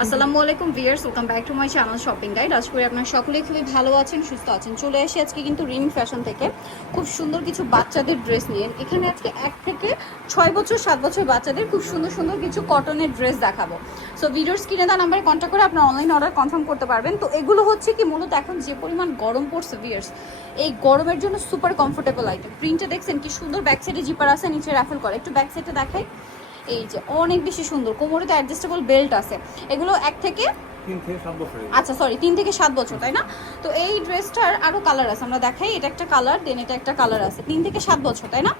আসসালামু আলাইকুম viewers, welcome back to my channel shopping guide. আশা করি আপনারা সকলেই খুবই ভালো আছেন, সুস্থ আছেন। চলে এসে আজকে কিন্তু রিমি ফ্যাশন থেকে খুব সুন্দর কিছু বাচ্চাদের ড্রেস নিয়ে এখানে আজকে 1 থেকে 6 বছর 7 বছর বাচ্চাদের খুব সুন্দর সুন্দর কিছু কটনের ড্রেস দেখাবো। সো ভিডিওর স্ক্রিনে দেওয়া নাম্বারে কন্ট্যাক্ট করে আপনারা অনলাইন অর্ডার কনফার্ম করতে পারবেন। তো এগুলো হচ্ছে কি মূলত এখন যে পরিমাণ গরম পড়ছে ভিউয়ার্স, এই গরমের জন্য সুপার কমফোর্টেবল আইটেম। প্রিন্টে দেখছেন কি সুন্দর, ব্যাক সাইডে জিপার আছে, নিচে রাফেল করে। একটু ব্যাক সাইডে দেখাই, এই যে অনেক বেশি সুন্দর। কোমরে তো অ্যাডজাস্টেবল বেল্ট আছে। এগুলো 1 থেকে 3 থেকে 7 বছর, আচ্ছা সরি 3 থেকে 7 বছর, তাই না? তো এই ড্রেসটার আরো কালার আছে, আমরা দেখাই। এটা একটা কালার, দেন এটা একটা কালার আছে। 3 থেকে 7 বছর, তাই না?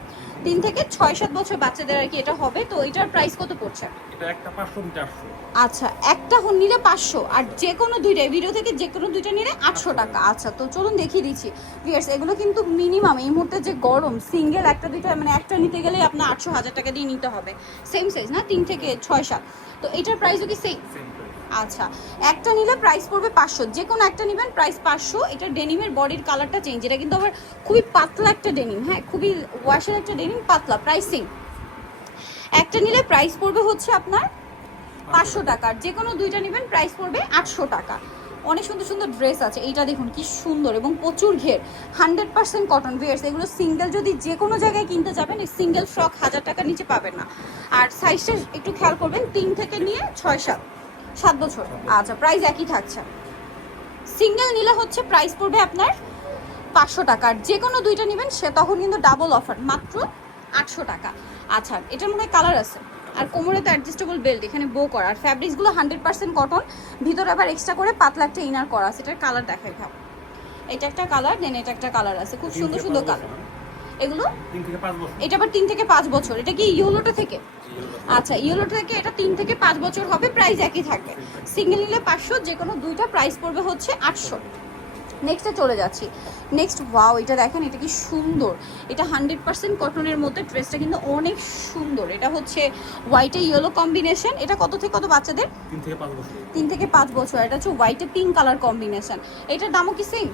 3 থেকে 6-7 বছর বাচ্চাদের আর কি এটা হবে। তো এটার প্রাইস কত পড়ছে? এটা একটা 500 দুইটা 800। আচ্ছা, একটা নিলে 500, আর যে কোনো দুইটা ভিডিও থেকে যে কোনো দুইটা নিলে 800 টাকা। আচ্ছা, তো চলুন দেখিয়ে দিচ্ছি ভিউয়ার্স। এগুলো কিন্তু মিনিমাম এই মুহূর্তে যে গরম, সিঙ্গেল একটা দুইটা মানে একটা নিতে গেলে আপনার 800-1000 টাকা দিয়ে নিতে হবে। সেম সাইজ না, 3 থেকে 6-7। তো এটার প্রাইসও কি সেম? আচ্ছা, একটা নিলে প্রাইস পড়বে 500, যে কোনো একটা নেবেন প্রাইস 500। এটা ডেনিমের বডির কালারটা চেঞ্জ, এটা কিন্তু আবার খুবই পাতলা একটা ডেনিম, হ্যাঁ খুবই ওয়াশের একটা ডেনিম, পাতলা। প্রাইসিং একটা নিলে প্রাইস পড়বে হচ্ছে আপনার 500 টাকা, যে কোনো দুইটা নেবেন প্রাইস পড়বে 800 টাকা। অনেক সুন্দর সুন্দর ড্রেস আছে। এইটা দেখুন কি সুন্দর এবং প্রচুর ঘের, 100% কটন ভিউয়ার্স। এগুলো সিঙ্গেল যদি যে কোনো জায়গায় কিনতে যাবেন, এই সিঙ্গেল ফ্রক 1000 টাকার নিচে পাবেন না। আর সাইজটা একটু খেয়াল করবেন, 3 থেকে নিয়ে 6-7 বছর। আচ্ছা, প্রাইস একই থাকছে। সিঙ্গেল নিলে হচ্ছে প্রাইস পড়বে আপনার 500 টাকা, আর যে কোনো দুইটা নেবেন সে তখন কিন্তু ডাবল অফার, মাত্র 800 টাকা। আচ্ছা, এটার মধ্যে কালার আছে। আর কোমরে তো অ্যাডজাস্টেবল বেল্ট, এখানে বো করা। আর ফ্যাব্রিক্সগুলো 100% কটন, ভিতরে আবার এক্সট্রা করে পাতলা একটা ইনার করা আছে। এটার কালার দেখাই ভাব। এটা একটা কালার, দেন এটা একটা কালার আছে, খুব সুন্দর সুন্দর কালার। এগুলো 3 থেকে 5 বছর। এটা আবার 3 থেকে 5 বছর। এটা কি ইয়েলোটা থেকে? আচ্ছা, ইয়েলো থেকে এটা 3 থেকে 5 বছর হবে, প্রাইস একই থাকবে। সিঙ্গেল নিলে 500, যে কোনো দুইটা প্রাইস পড়বে হচ্ছে 800। নেক্সটে চলে যাচ্ছি। নেক্সট, ওয়াও, এটা দেখেন, এটা কি সুন্দর। এটা 100% কটনের মধ্যে, ড্রেসটা কিন্তু অনেক সুন্দর। এটা হচ্ছে হোয়াইটে ইয়েলো কম্বিনেশন। এটা কত থেকে কত বাচ্চাদের? 3 থেকে 5 বছর। 3 থেকে 5 বছর। এটা হচ্ছে হোয়াইটে পিঙ্ক কালার কম্বিনেশন। এটার দামও কি সেম?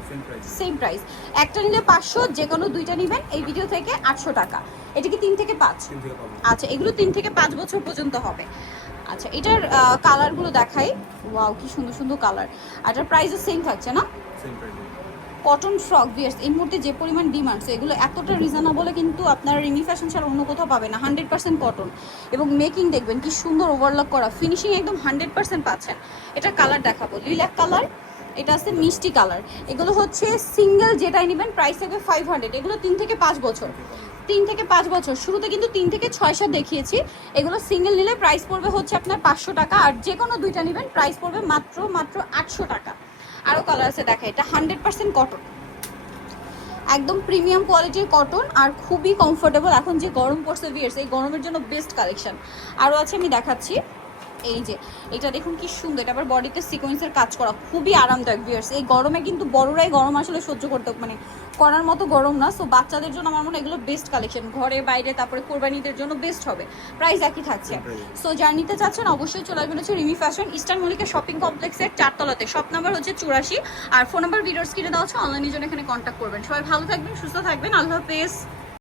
Same price. একটা নিলে 500, যে কোনো দুইটা নেবেন এই ভিডিও থেকে 800 টাকা। এটা কি 3 থেকে 5? 3 থেকে 5 বছর। আচ্ছা, এগুলো 3 থেকে 5 বছর পর্যন্ত হবে। আচ্ছা, এটার কালারগুলো দেখাই। ওয়াও, কি সুন্দর সুন্দর কালার। আর এটার প্রাইসও সেম থাকছে না? Same price. Cotton frock viewers, এই মুহূর্তে যে পরিমাণ ডিমান্ড, এগুলো এতটা রিজনেবলে কিন্তু আপনার রিমি ফ্যাশন ছাড়া অন্য কোথাও পাবে না। 100% কটন, এবং মেকিং দেখবেন কি সুন্দর, ওভারলক করা, ফিনিশিং একদম 100% পাচ্ছেন। এটা কালার দেখাবো, লিলাক কালার, এটা আছে মিষ্টি কালার। এগুলো হচ্ছে সিঙ্গেল যেটাই নেবেন প্রাইস থাকবে 500। এগুলো 3 থেকে 5 বছর। 3 থেকে 5 বছর, শুরুতে কিন্তু 3 থেকে 6-7 দেখিয়েছি। এগুলো সিঙ্গেল নিলে প্রাইস পড়বে হচ্ছে আপনার 500 টাকা, আর যে কোনো দুইটা নেবেন প্রাইস পড়বে মাত্র 800 টাকা। আরও কালার আছে, দেখা। এটা 100% কটন, একদম প্রিমিয়াম কোয়ালিটির কটন, আর খুবই কমফোর্টেবল। এখন যে গরম পড়ছে ভিউয়ার্স, এই গরমের জন্য বেস্ট কালেকশন। আরও আছে, আমি দেখাচ্ছি। এই যে এটা দেখুন কি সুন্দর, এটা আবার বডিতে সিকোয়েন্সের কাজ করা, খুবই আরামদায়ক ভিউয়ার্স। এই গরমে কিন্তু বড়রাই গরম আসলে সহ্য করতে মানে করার মতো গরম না। সো বাচ্চাদের জন্য আমার মনে হয় এগুলো বেস্ট কালেকশন, ঘরে বাইরে, তারপরে কোরবানিদের জন্য বেস্ট হবে। প্রাইস একই থাকছে। সো যার নিতে চাচ্ছেন অবশ্যই চলে আসবেন হচ্ছে Rimi fashion, eastern Mallika shopping কমপ্লেক্সের 4 তলাতে। শপ নাম্বার হচ্ছে 84, আর ফোন নাম্বার ভিডিওর স্ক্রিনে দেওয়া হচ্ছে। অনলাইনের জন্য এখানে কন্ট্যাক্ট করবেন। সবাই ভালো থাকবেন, সুস্থ থাকবেন, আল্লাহ হাফেজ।